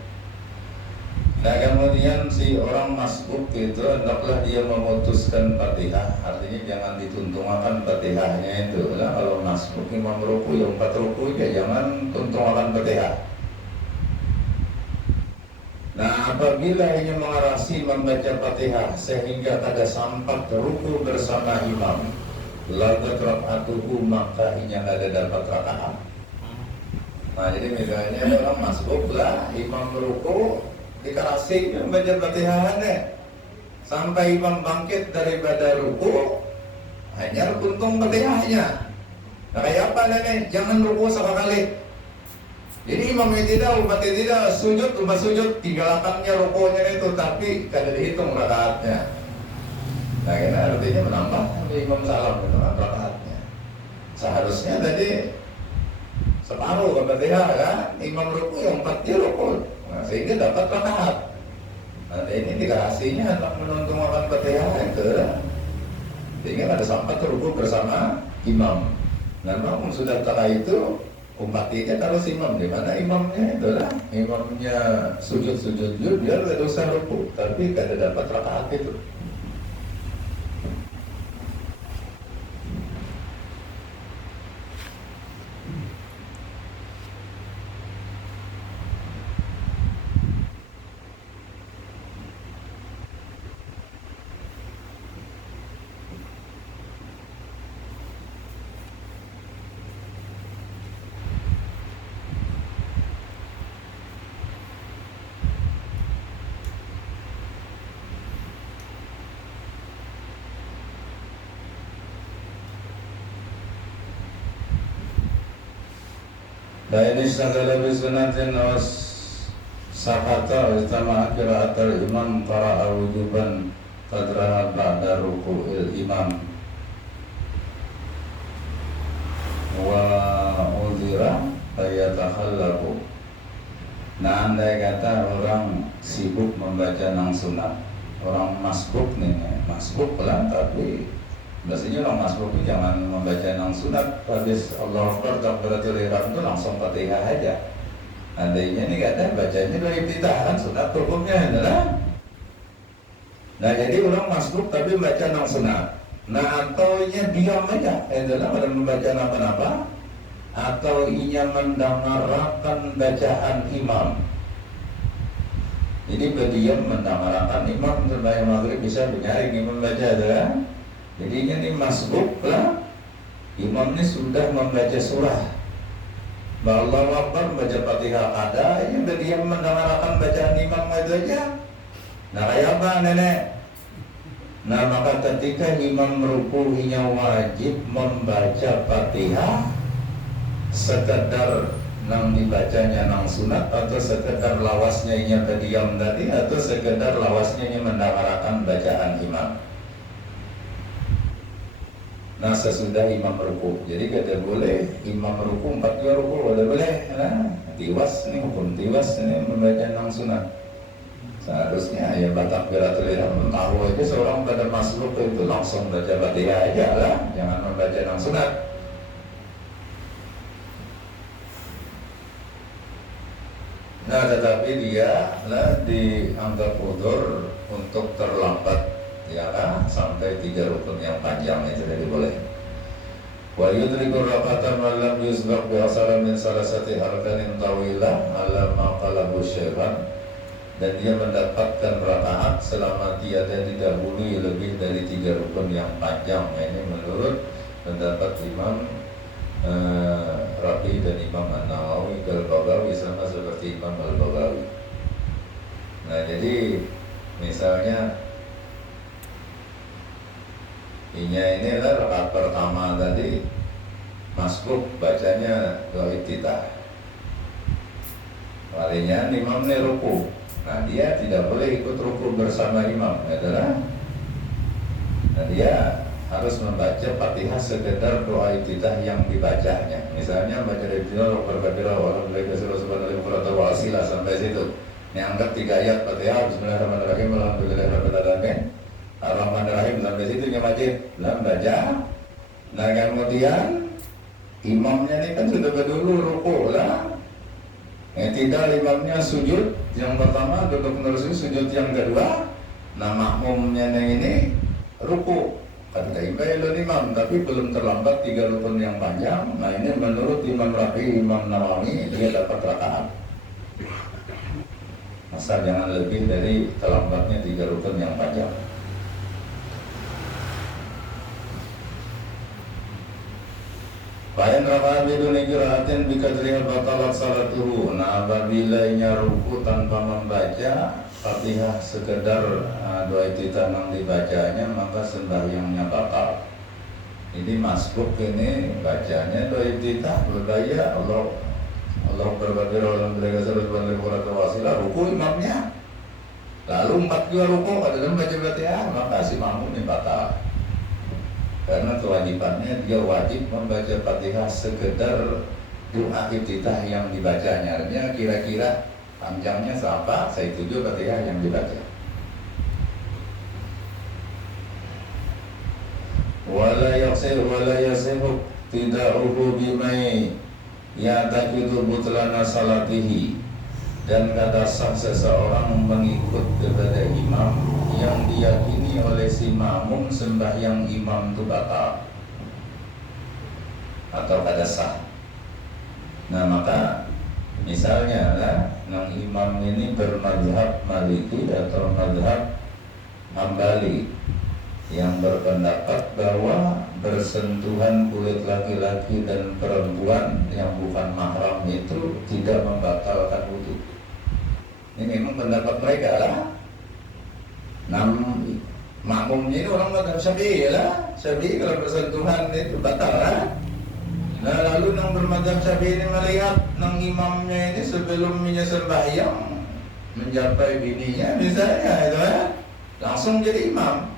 Nah kemudian si orang masbuk itu hendaklah dia memutuskan Fatihah, artinya jangan dituntungakan Fatihahnya itu. Nah kalau masbuk imam ruku yang 4 ruku ya jangan tuntungakan Fatihah. Nah apabila hanya mengarasi membaca Fatihah sehingga kada sampai ruku bersama imam, lagat rakaatuhu maka inya kada dapat rakaat. Nah jadi misalnya orang masbuk lah imam ruku dikarasi membaca Fatihahnya sampai imam bangkit daripada ruku hanya kuntung Fatihahnya. Nah kayak apa nenek? Jangan ruku sekali. Jadi imamnya tidak, umatnya tidak sujud, tinggalkannya rukunya itu tapi kada dihitung rakaatnya. Nah ini artinya menambah imam salam itu rakaatnya. Seharusnya tadi separuh ke Fatihah kan, imam ruku yang 4 dia ruku. Nah, sehingga dapat rakaat. Nah, ini dikasihnya anak menuntungan Fatihah itu, sehingga ada sampai ruku bersama imam. Nah, makmum sudah tahu itu, umatnya kalau si imam di mana imamnya itu lah, imamnya sujud dia ada dosa ruku, tapi tidak dapat rakaat itu. Baik istagala bisunatin was sakata istama qiraatul imam qara'a wujuban fadraha ba'da ruku'il imam wa uzira fayatakhallafu. Nah andai kata orang sibuk membaca nang sunat, orang masbuk nih, masbuk lah tapi biasanya orang masbuk itu jangan membaca nang sunat. Habis Allah Akbar takbiratul ihram itu langsung Fatihah aja. Andainya ini kata bacanya dari iftitah kan sunat hukumnya adalah. Nah jadi orang masbuk tapi baca nang sunat. Nah atau inya diam aja adalah pada membaca apa-apa, atau inya mendengarkan bacaan imam. Jadi berdiam mendengarkan imam sembahyang maghrib bisa menyaring imam baca adalah. Jadi ini masbuk lah, imam ini sudah membaca surah, Allah Akbar membaca Fatihah ada, ini berdiam mendengarkan bacaan imam itu aja. Nah kayak apa nenek? Nah maka ketika imam ruku'nya wajib membaca Fatihah, sekedar nang dibacanya nang sunat atau sekedar lawasnya nya berdiam tadi atau sekedar lawasnya nya mendengarkan bacaan imam. Nah sesudah imam ruku, jadi kada boleh imam ruku 4 ruku, kada boleh. Nah tiwas nih hukum tiwas ini membaca nang sunat. Seharusnya ya takbiratul ihram tahu aja seorang pada masuk itu langsung baca Fatihah aja lah, jangan membaca yang sunat. Nah, tetapi dia lah dianggap udzur untuk terlambat, ya kan, sampai 3 rukun yang panjang itu tidak boleh. Wa yudriku raqatan wa lam yusbaq bi asalan min salasati arkanin tawilah ala ma qalahu syaitan, dan dia mendapatkan rakaat selama tiada didahului lebih dari 3 rukun yang panjang. Ini menurut pendapat Imam Rabi dan Imam An-Nawawi, Al-Baghawi sama seperti Imam Al-Baghawi. Nah, jadi misalnya ini adalah rakaat pertama tadi masbuk bacanya doa iftitah. Walinya imam ini ruku. Nah, dia tidak boleh ikut ruku bersama imam, adalah. Nah, dia harus membaca Fatihah sekedar doa iftitah yang dibacanya. Misalnya baca Bismillah berbakira walhamdulillah subhanallahi wa ta'ala sampai situ. Ini anggap 3 ayat Fatihah, Bismillahirrahmanirrahim, alhamdulillahirabbil alamin, Ar-Rahmanir-Rahim, sampai situ nya wajib lah baca. Nah, kemudian imamnya ini kan sudah berdulu ruku lah. Tidak, imamnya sujud yang pertama, duduk menerus sujud yang kedua. Nah, makmumnya yang ini ruku. Kan kayak imam, tapi belum terlambat 3 rukun yang panjang. Nah, ini menurut Imam Rafi, Imam Nawawi, dia dapat rakaat. Asal jangan lebih dari terlambatnya 3 rukun yang panjang. Bayan rakaat biduni qiraatin bikadriha batalat salatuhu. Nah, apabila ia ruku tanpa membaca Fatihah sekedar doa iftitah yang dibacanya, maka sembahyangnya batal. Ini masbuk ini bacanya doa iftitah berbahaya. Allah berbakir alhamdulillah sallallahu alaihi wasallam ruku imamnya. Lalu 4 juga ruku dalam baca Fatihah, maka si makmum ini batal. Karena kewajibannya dia wajib membaca Fatihah sekedar doa iftitah yang dibacanya. Artinya kira-kira panjangnya berapa, saya tuju Fatihah yang dibaca. Wala yasihu tida'uhu bimai ya'taqidu butlana salatihi, dan kata sah seseorang mengikut kepada imam yang diyakini oleh si makmum sembahyang imam itu batal atau kada sah. Nah, maka misalnya lah, nang imam ini bermadhab Maliki atau madhab Hambali yang berpendapat bahwa bersentuhan kulit laki-laki dan perempuan yang bukan mahram itu tidak membatalkan wudu. Ini memang pendapat mereka lah. Namun makmumnya ini orang madhab Syafi'i lah. Syafi'i kalau bersentuhan itu batal lah. Nah, lalu nang bermadhab Syafi'i ini melihat nang imamnya ini sebelum sembahyang mencapai bininya misalnya itu ya, langsung jadi imam.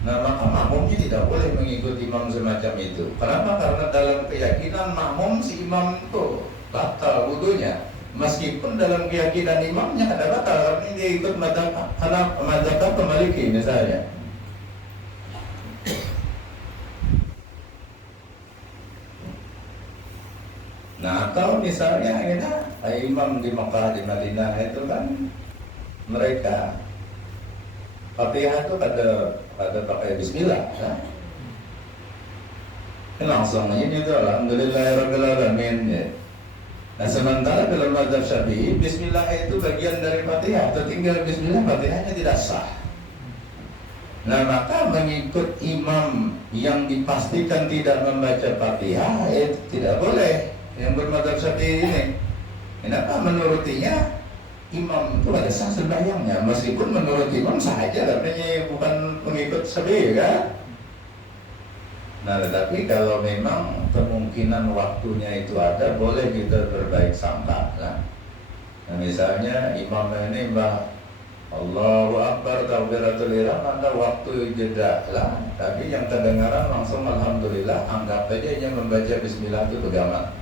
Nah, maka makmumnya tidak boleh mengikuti imam semacam itu. Kenapa? Karena dalam keyakinan makmum si imam itu batal wudunya. Meskipun dalam keyakinan imamnya ada batal, karena dia ikut madhab Maliki misalnya. Nah, atau misalnya ini imam di Mekah, di Madinah itu kan mereka Fatihah itu pada pakai Bismillah, ya? Langsung ini tuh alhamdulillahirabbil alamin. Ya. Nah, sementara dalam mazhab Syafi'i Bismillah itu bagian dari Fatihah, atau tinggal Bismillah Fatihahnya tidak sah. Nah, maka mengikut imam yang dipastikan tidak membaca Fatihah itu tidak boleh. Yang bermadzhab Syafi'i ini, kenapa? Menurutinya imam itu ada sah sembahyangnya, meskipun menurut imam sah aja, artinya bukan pengikut Syafi'i kan. Nah, tetapi kalau memang kemungkinan waktunya itu ada, boleh kita berbaik sangka lah. Nah, misalnya imam ini Allahu Akbar takbiratul ihram, maka waktu jeda lah, tapi yang terdengaran langsung alhamdulillah, anggap aja yang membaca bismillah itu pegangan.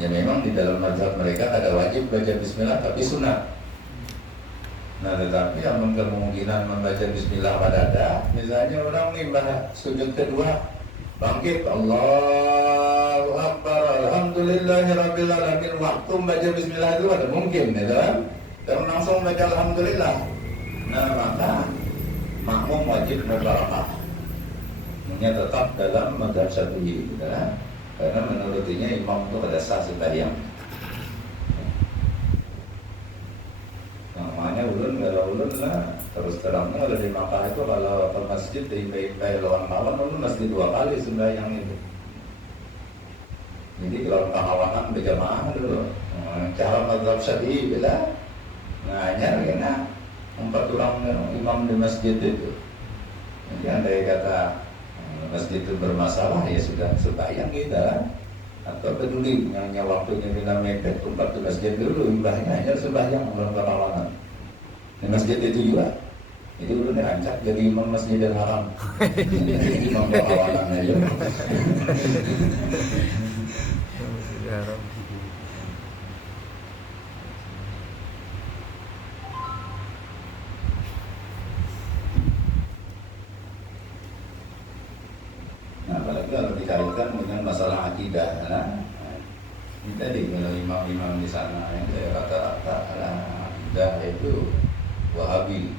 Ya, memang di dalam mazhab mereka ada wajib baca bismillah, tapi sunat. Nah tetapi yang kemungkinan membaca bismillah pada dada, misalnya orang limbah sujud kedua bangkit Allahu Akbar Alhamdulillahirabbil alamin, waktu membaca bismillah itu ada mungkin ya kan? Dan langsung baca alhamdulillah. Nah maka makmum wajib berbarakah. Ini tetap dalam mazhab Syafi'i ya? Karena menurutinya imam itu pada sah sembahyang. Namanya ulun kalau ulun lah terus terangnya kalau di Makkah itu kalau ke masjid di imbai lawan malam ulun mesti 2 kali sembahyang itu. Jadi kalau kahawanan berjamaah dulu. Cara mazhab Syafi'i bila ngajar kena 4 orang imam di masjid itu. Jadi andai kata masjid itu bermasalah ya sudah sembahyang kita. Atau peduli hanya waktunya bila mepet tempat di masjid dulu imbahnya hanya sembahyang dalam kawanan di masjid itu juga. Itu dulu dirancak jadi imam Masjidil Haram. Jadi imam kawanan aja. Nah, apalagi kalau dikaitkan dengan masalah akidah, nah, ini tadi kalau imam-imam di sana yang rata-rata akidah itu Wahabi.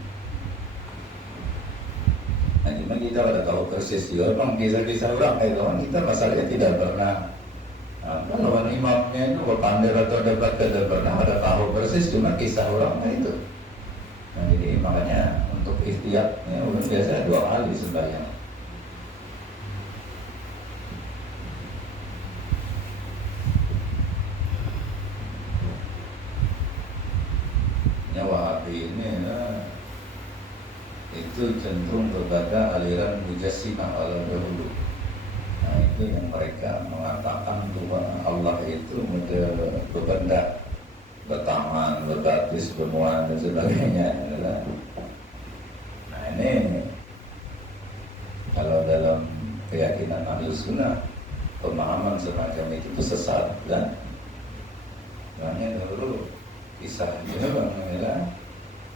Nah, cuma kita pada tahu persis juga, memang kisah-kisah orang itu kan kita masalahnya tidak pernah. Kalau imamnya itu berpandai atau debat tidak pernah ada tahu persis, cuma kisah orangnya itu. Nah, jadi makanya untuk ikhtiarnya udah biasa 2 kali sembahyang. Wahabi ini itu cenderung kepada aliran Mujassimah ala dahulu. Nah itu yang mereka mengatakan bahwa Allah itu berbenda, bertangan, berbatis, bermuan dan sebagainya. Nah ini kalau dalam keyakinan Ahlus Sunnah pemahaman semacam itu sesat dan makanya dulu kisahnya Bang Mela,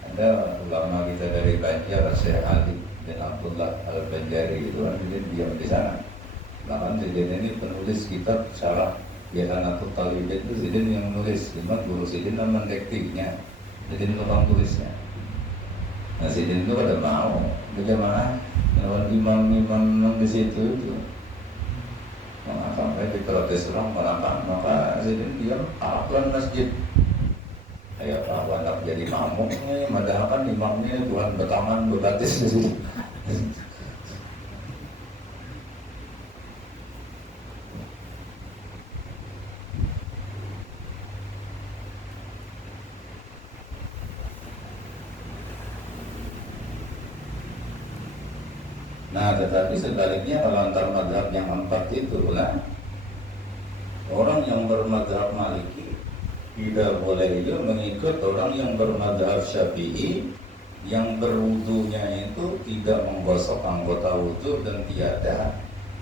ada ulama kita dari Banjar, Syekh Ali bin Abdullah Al-Banjari itu kan diam di sana. Bahkan Sidin ini penulis kitab Syarah Bi'anatul Talibin itu Sidin yang nulis, cuma guru Sidin nama mendektiknya, Sidin tukang tulisnya. Nah Sidin itu pada mau berjamaah lawan imam-imam di situ itu. Sampai diprotes orang malah maka Sidin diam apalan masjid. Kayak bahwa anak jadi makmum nih, padahal kan imamnya Tuhan bertangan berbatis di situ. Nah, tetapi sebaliknya kalau antar mazhab yang 4 itu lah, orang yang bermazhab Maliki tidak boleh juga mengikut orang yang bermadzhab Syafi'i yang berwudunya itu tidak menggosok anggota wudu dan tiada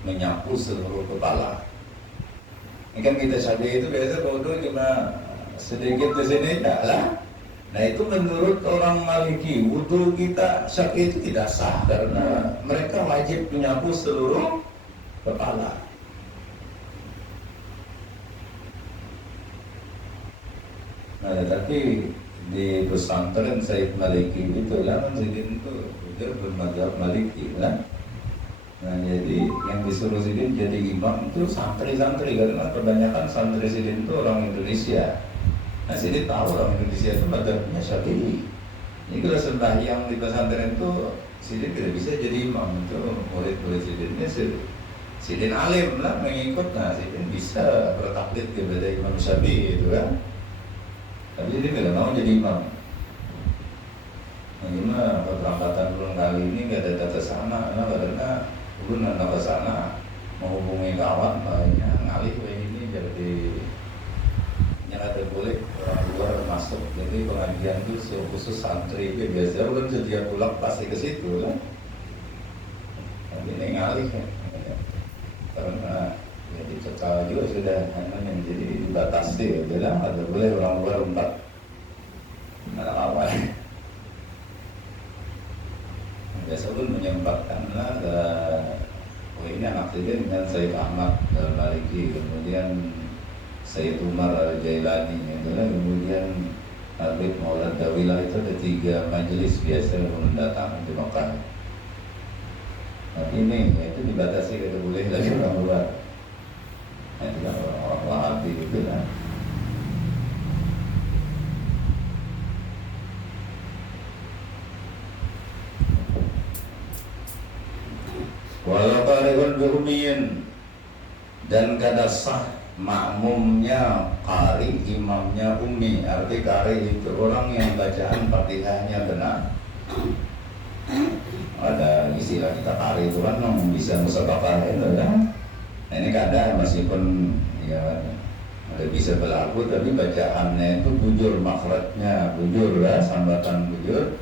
menyapu seluruh kepala. Ini kan kita Syafi'i itu biasa wudu cuma sedikit di sini enggak lah. Nah itu menurut orang Maliki wudu kita Syafi'i itu tidak sah karena mereka wajib menyapu seluruh kepala. Nah, tapi di pesantren Said Maliki itu lah kan Sidin itu dia bermadzhab Maliki lah. Nah jadi yang disuruh Sidin jadi imam itu santri-santri karena kebanyakan santri Sidin itu orang Indonesia. Nah Sidin tahu orang Indonesia itu madzhabnya Syafi'i. Jadi kalau sembahyang di pesantren itu Sidin tidak bisa jadi imam, itu murid-murid Sidinnya Sidin alim lah mengikut. Nah Sidin bisa bertaklid kepada Imam Syafi'i itu kan. Tapi dia tidak mau jadi imam. Nah, keberangkatan bulan kali ini gak ada data sana, karena ulun anak ke sana menghubungi kawan, makanya ngalih ini jadi ada boleh orang luar masuk. Jadi pengajian itu khusus santri biasa ulun setiap pulang pasti ke situ kan. Ini ngalih ya. Karena jadi cocok juga sudah namanya jadi dibatasi ya, bilang ada boleh orang luar 4 anak awal. pun menyempatkanlah ke ini anak aktifin dengan Sayyid Ahmad Al-Maliki, kemudian Sayyid Umar Al-Jailani, kemudian Habib Maulad Dawilah. Itu ada 3 majelis biasa mendatang di Mekah. Nah ini itu dibatasi, tidak boleh lagi orang luar. Nah itu kan orang Wahabi gitu kan. Walau qarihun bi'umiyin, dan kada sah makmumnya qari, imamnya ummi. Arti qari itu orang yang bacaan Fatihahnya benar. Ada istilah kita qari itu kan bisa musabaqah itu kan. Nah, ini kada meskipun ya ada bisa berlaku, tapi bacaannya itu bujur, makhrajnya bujur lah, sambatan bujur.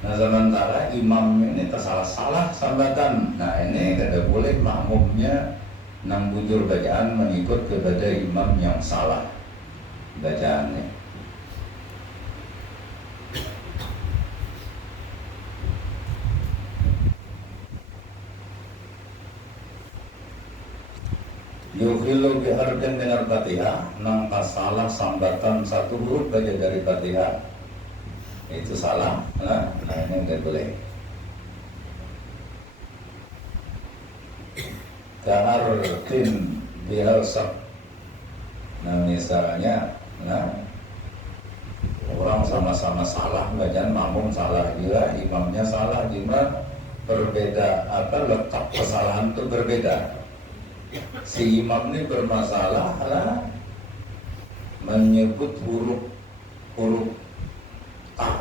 Nah sementara imam ini tersalah-salah sambatan. Nah ini tidak boleh makmumnya nang bujur bacaan mengikut kepada imam yang salah bacaannya. Yukhilu biharfin minar Fatihah, nang salah sambatan satu huruf baca dari Fatihah itu salah. Nah ini tidak boleh. Kahartin bihalsak. Nah misalnya, orang sama-sama salah bacaan, makmum salah juga, imamnya salah juga, berbeda letak kesalahan itu berbeda. Si imam ini bermasalah menyebut huruf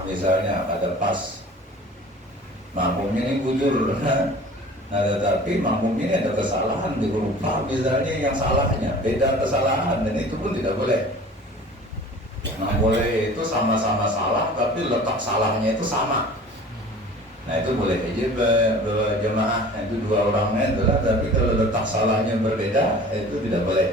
misalnya ada pas, makmumnya ini bujur. Nah tetapi makmum ini ada kesalahan di huruf fa misalnya, yang salahnya beda kesalahan, dan itu pun tidak boleh. Nah boleh itu sama-sama salah tapi letak salahnya itu sama. Nah itu boleh aja berjemaah, itu 2 orangnya itulah, tapi kalau letak salahnya berbeda itu tidak boleh.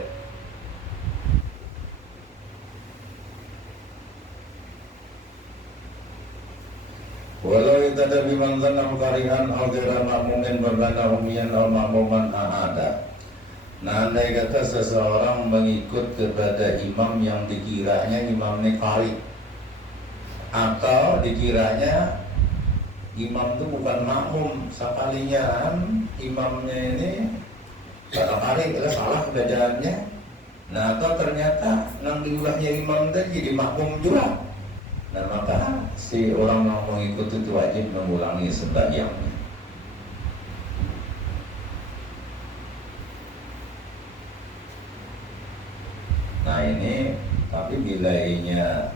Walau itada biman zanam karihan al-ghairan makmumin berdana umiyan al-makmuman ada. Nah andai kata seseorang mengikut kepada imam yang dikiranya imam ini kari, atau dikiranya imam itu bukan makmum, sekalinya imamnya ini kata kari, salah bacaannya. Nah atau ternyata nang diulahnya imam tadi jadi makmum juga. Nah maka si orang yang mengikuti itu wajib mengulangi sembahyangnya. Nah ini tapi bilainya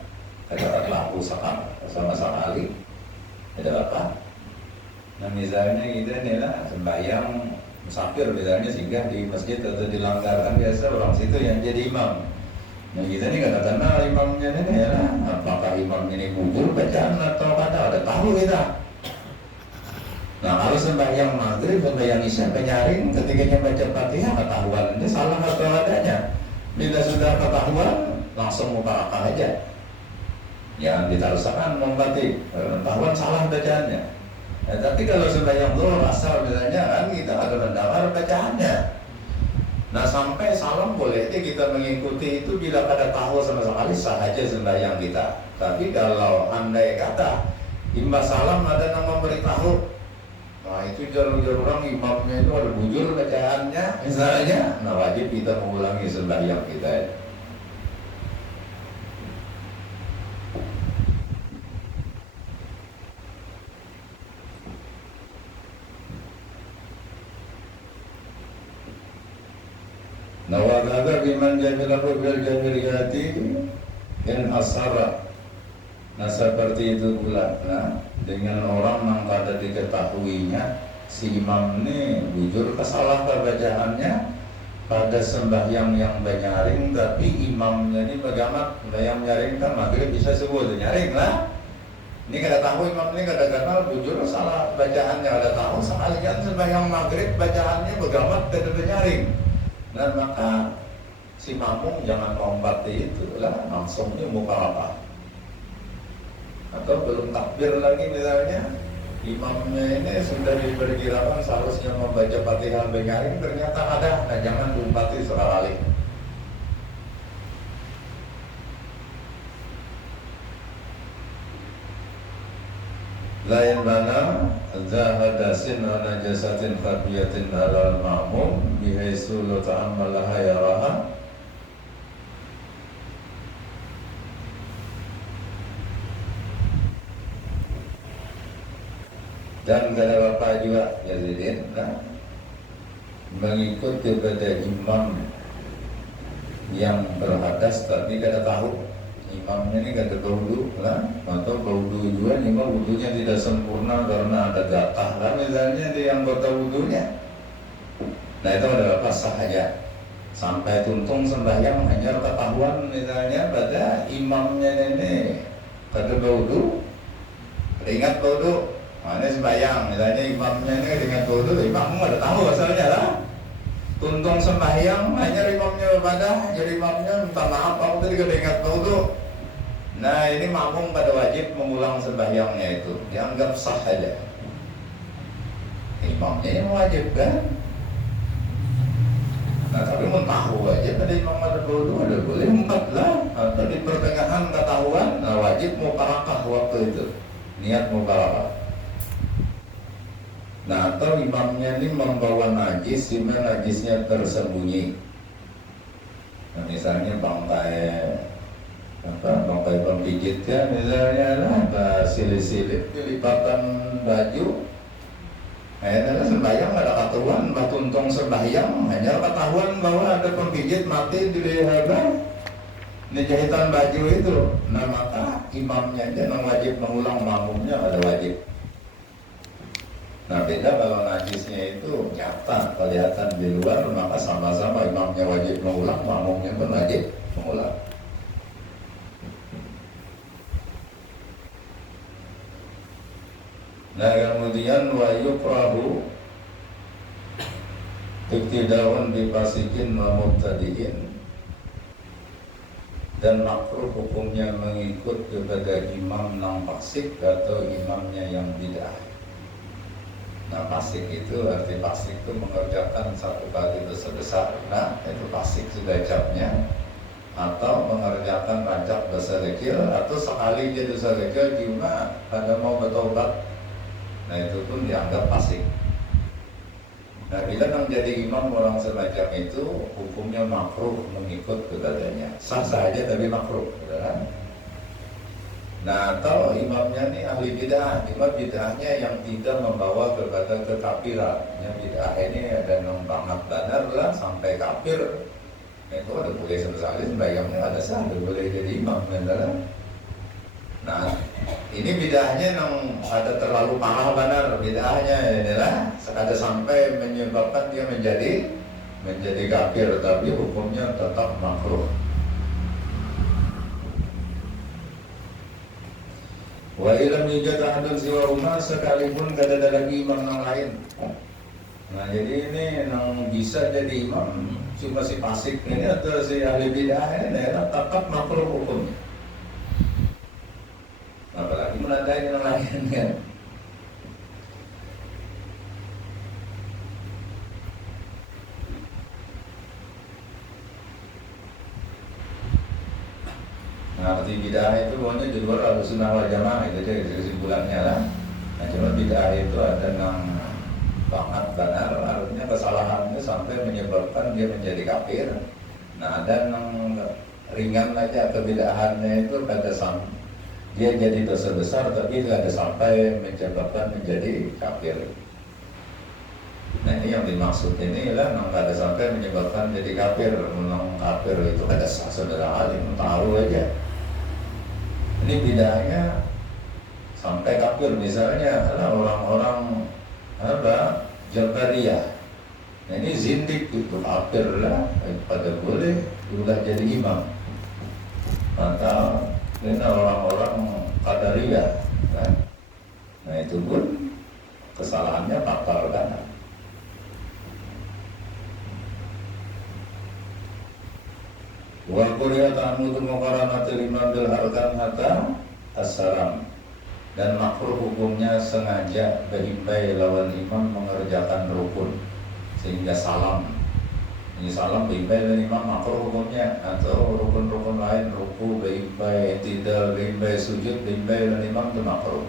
tidak laku sama sekali, tidak apa. Nah misalnya kita nih lah sembahyang musafir misalnya, singgah di masjid atau di langgar, kan biasa orang situ yang jadi imam. Nah kita ini kada kenal imamnya ini ya, apakah imam ini bujur bacaan atau kada tahu kita. Nah kalau sembahyang maghrib, sembahyang isya penyaring, ketikanya baca Fatihah ketahuan ini salah atau adanya. Bila sudah ketahuan langsung mubarakah aja, jangan ditaruhkan membati ketahuan salah bacaannya. Nah, tapi kalau sembahyang zuhur asar misalnya kan kita ada mendengar bacaannya. Nah sampai salam boleh kita mengikuti itu bila kada tahu sama sekali, sah aja sembahyang kita. Tapi kalau andai kata imbas salam ada yang memberitahu, nah itu jarang-jarang orang imamnya itu ada bujur bacaannya misalnya, nah wajib kita mengulangi sembahyang kita. Nawadaga biman jamilahu bil jamiliyati in asara. Nah seperti itu pula, dengan orang yang kada diketahuinya si imam ini bujur kesalahan bacaannya pada sembahyang yang banyaring, tapi imamnya ini bagaimana yang nyaring kan maghrib bisa subuh nyaring lah. Ini kada tahu imam ini kada kenal bujur salah bacaannya, kada tahu sekalian sembahyang maghrib bacaannya bagaimana kada nyaring. Dan maka si makmum jangan lompati itu lah, langsungnya muka apa atau belum takbir lagi misalnya, Imamnya ini sudah diperkirakan seharusnya membaca Fatihah bengaring, ternyata ada. Nah, jangan diumpati sekali. Lain mana zahadasin wa najasatin khafiyatin alal ma'mum bihaisu la ta'ammalaha yaraha. Dan kata bapak juga Yazidin, nah, mengikut kepada imam yang berhadas tapi kada tahu imamnya ini kada baudu lah, atau baudu juga imam wudunya tidak sempurna karena ada gatah lah misalnya di anggota wudunya. Nah itu adalah pas saja sampai tuntung sembahyang hanya ketahuan misalnya pada imamnya ini kada baudu, ingat baudu. Mana sembahyang, misalnya imamnya ini dengan bodoh, imam ada tahu asalnya lah. Tuntung sembahyang, hanya imamnya pada, jadi imamnya minta maaf, aku tadi kada ingat bodoh. Nah ini makmum pada wajib mengulang sembahyangnya itu, dianggap sah saja. Imamnya yang wajib kan? Nah tapi mau tahu aja pada imam ada bodoh, ada boleh empat lah. Atau di pertengahan ketahuan, nah wajib mubarakah waktu itu, niat mubarakah. Nah atau imamnya ini membawa najis, dimana najisnya tersembunyi. Nah, misalnya bangkai penggigit ya, misalnya lah silit-silit dilipatan baju. Nah sembahyang ada ketahuan, tuntung sembahyang hanya ketahuan bahwa ada penggigit mati di leher ini jahitan baju itu. Nah maka imamnya aja yang wajib mengulang, makmumnya ada wajib. Nah beda kalau najisnya itu nyata kelihatan di luar, maka sama-sama imamnya wajib mengulang, makmumnya pun wajib mengulang. Nah kemudian wa yukrahu iktidaun bifasikin wa mubtadi'in, dan makruh hukumnya mengikut kepada imam yang fasik atau imamnya yang bid'ah. Nah fasik itu arti fasik itu mengerjakan satu kali dosa besar, nah itu fasik sudah capnya. Atau mengerjakan banyak dosa kecil, atau sekali dia dosa kecil cuma pada mau bertobat, nah itu pun dianggap fasik. Nah bila menjadi imam orang semacam itu, hukumnya makruh mengikut kepadanya. Sah saja tapi makruh, kan? Nah atau imamnya ini ahli bid'ah, cuma bid'ahnya yang tidak membawa kepada kekafiran. Yang bid'ah ini ada yang banget benar lah sampai kafir. Itu ada boleh sekali sembahyangnya ada sah, boleh jadi imam, benar. Nah ini bid'ahnya yang ada terlalu parah benar, bid'ahnya adalah sekadar sampai menyebabkan dia menjadi kafir, tapi hukumnya tetap makruh. Wa ilam yujad ahadun siwa umar, sekalipun kada ada lagi imam yang lain. Nah jadi ini yang bisa jadi imam cuma si fasik ini atau si ahli bid'ah ini tetap makruh hukumnya. Apalagi menandai yang lain kan. Nah, arti bid'ah itu pokoknya di luar Ahlussunnah wal Jamaah, itu aja kesimpulannya lah. Nah, cuma bid'ah itu ada yang banget benar, artinya kesalahannya sampai menyebabkan dia menjadi kafir. Nah, ada yang ringan aja kebid'ahannya itu kada dia jadi dosa besar tapi tidak ada sampai menyebabkan menjadi kafir. Nah ini yang dimaksud ini lah, yang kada sampai menyebabkan jadi kafir. Memang kafir itu kada sah saudara alim, tahu aja. Ini bid'ahnya sampai kafir, misalnya orang-orang Jabariyah. Nah ini zindik itu kafir lah, pada boleh sudah jadi imam. Atau ini orang-orang Qadariyah kan? Nah itu pun kesalahannya fatal kan. Wa quriya ta'amudu muqaranatil imam bil harkan hatta as-salam. Dan makruh hukumnya sengaja berhimbai lawan imam mengerjakan rukun sehingga salam. Ini salam berhimbai lawan imam makruh hukumnya, atau rukun-rukun lain ruku berhimbai, tidak berhimbai, sujud berhimbai lawan imam itu makruh.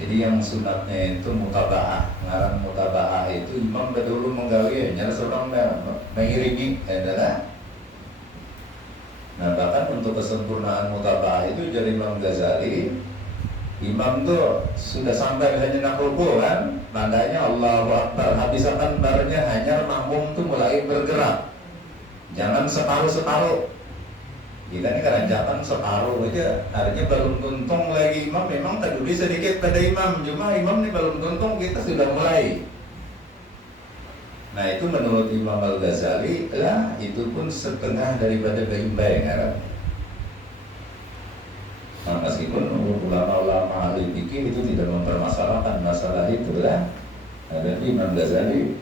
Jadi yang sunatnya itu mutabaah. Ngaran mutabaah itu imam dahulu menggawi, nyala seorang mengiringi, adalah. Nah bahkan untuk kesempurnaan mutabaah itu dari Imam Ghazali, imam tuh sudah sampai hanya nak ruku kan, tandanya Allahu Akbar, habisakan barnya hanya makmum tuh mulai bergerak, jangan separuh-separuh. Kita ini keranjakan separuh aja, artinya belum tuntung lagi imam, memang terdiri sedikit pada imam, cuma imam ini belum tuntung kita sudah mulai. Nah itu menurut Imam Al-Ghazali lah, itu pun setengah daripada berhimbai kan. Nah, meskipun ulama-ulama ahli fikih itu tidak mempermasalahkan masalah itu lah, ada Imam Ghazali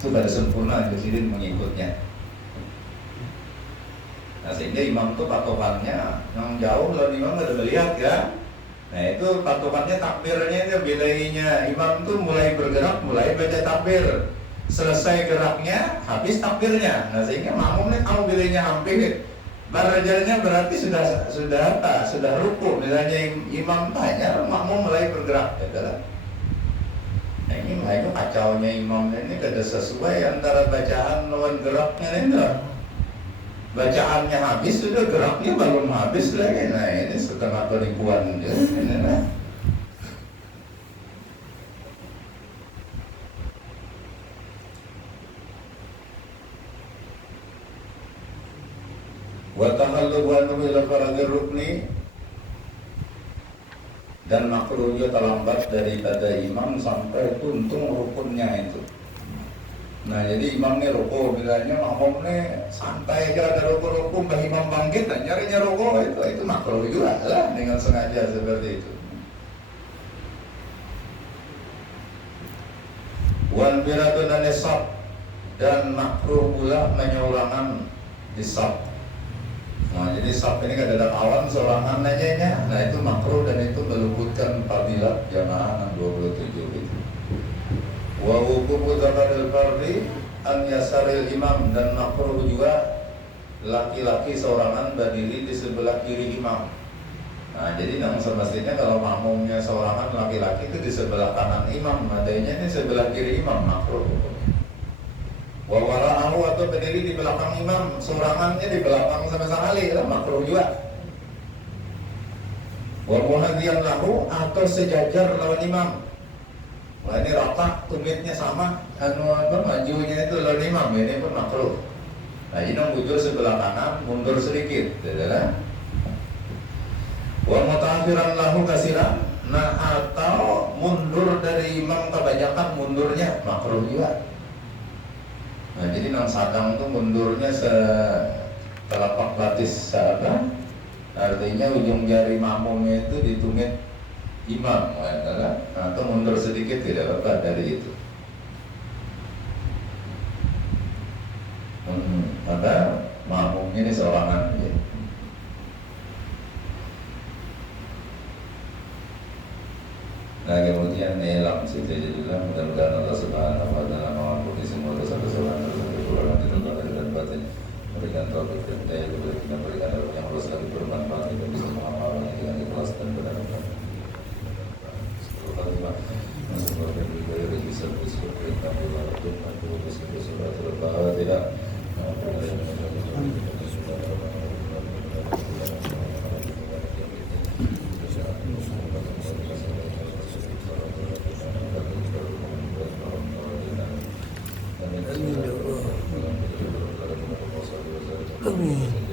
itu pada sempurna Presiden mengikutnya. Nah sehingga imam itu patokannya yang jauh, lalu imam ada melihat kan. Nah itu patokannya takbirnya itu, bilainya imam tuh mulai bergerak, mulai baca takbir, selesai geraknya habis takbirnya. Nah sehingga makmumnya tahu bilainya hampir barajalnya, berarti sudah ruku. Misalnya imam tanya, makmum mulai bergerak, adalah. Nah ini itu kacaunya imam ini, kada sesuai antara bacaan lawan geraknya itu. Bacaannya habis, sudah geraknya belum habis lagi. Nah ini setengah penipuan ini lah. Wa tahalluban ila faradir rukni, dan makruhnya terlambat daripada imam sampai tuntung rukunnya itu. Nah jadi imam ini ruku, bilangnya makmum ini santai aja ada ruku-ruku, mbah imam bangkit dan nyarinya ruku, itu makruh juga lah dengan sengaja seperti itu. Wan biradun anisab, dan makruh pula menyulangan di sab. Nah jadi sab ini kadang awan sorangan aja nya. Nah itu makruh dan itu meluputkan fadilat jamaah 27 itu. Wa hukumu zakadil fardi an yasaril imam, dan makruh juga laki-laki seorangan berdiri di sebelah kiri imam. Nah jadi yang semestinya kalau makmumnya seorangan laki-laki itu di sebelah kanan imam, adanya ini sebelah kiri imam, makruh. Wa wara'ahu, atau berdiri di belakang imam, seorangannya di belakang sama sekali, itu makruh juga. Wa muhadhiyan lahu, atau sejajar lawan imam. Wah ini rata, tumitnya sama, majunya itu lawan imam, ini pun makruh. Nah ini bujur sebelah kanan, mundur sedikit, adalah. Wa muta'akhiran lahu kasiran, nah atau mundur dari imam kebanyakan, mundurnya makruh juga. Nah jadi nang sadang itu mundurnya setelapak batis apa? Artinya ujung jari makmumnya itu ditumit imam, atau mundur sedikit tidak apa-apa dari itu. Maka makmumnya ini seorangan ya. Nah kemudian elam situ juga, mudah-mudahan Allah Subhanahu wa Ta'ala mengampuni semua dosa-dosa dan kekurangan di dalam dan batin, memberikan taufik dan hidayah kepada kita, memberikan ilmu yang luas lagi bermanfaat, dan bisa mengamalkannya dengan ikhlas dan benar. Amin.